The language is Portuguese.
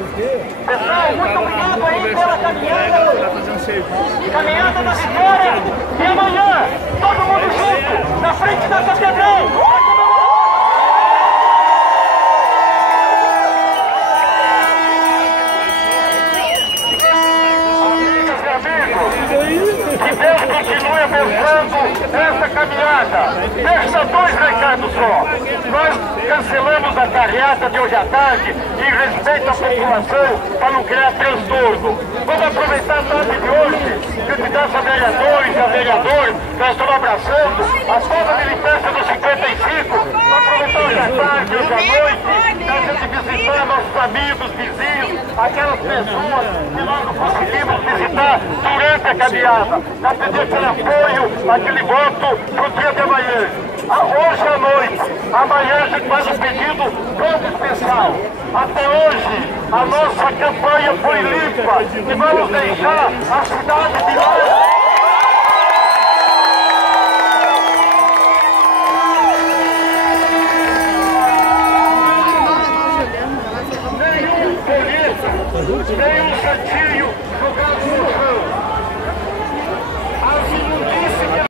Pessoal, muito obrigado aí pela caminhada. Caminhada da vitória. E amanhã, todo mundo junto, na frente da catedral. Que Deus continue abençoando essa caminhada. Deixa dois recados só. Nós cancelamos a carreata de hoje à tarde em respeito à população para não criar transtorno. Vamos aproveitar a tarde de hoje, candidatos a vereadores e a vereadores, nós estamos abraçando a toda a militância do 55, para aproveitar hoje à tarde, hoje à noite, para a gente visitar nossos amigos, vizinhos, aquelas pessoas que nós não conseguimos visitar durante a caminhada, para pedir aquele apoio, aquele voto para o dia de amanhã. Hoje à noite, amanhã a gente faz um pedido todo especial. Até hoje, a nossa campanha foi limpa e vamos deixar a cidade de lá. Nenhum polícia, nenhum sentido.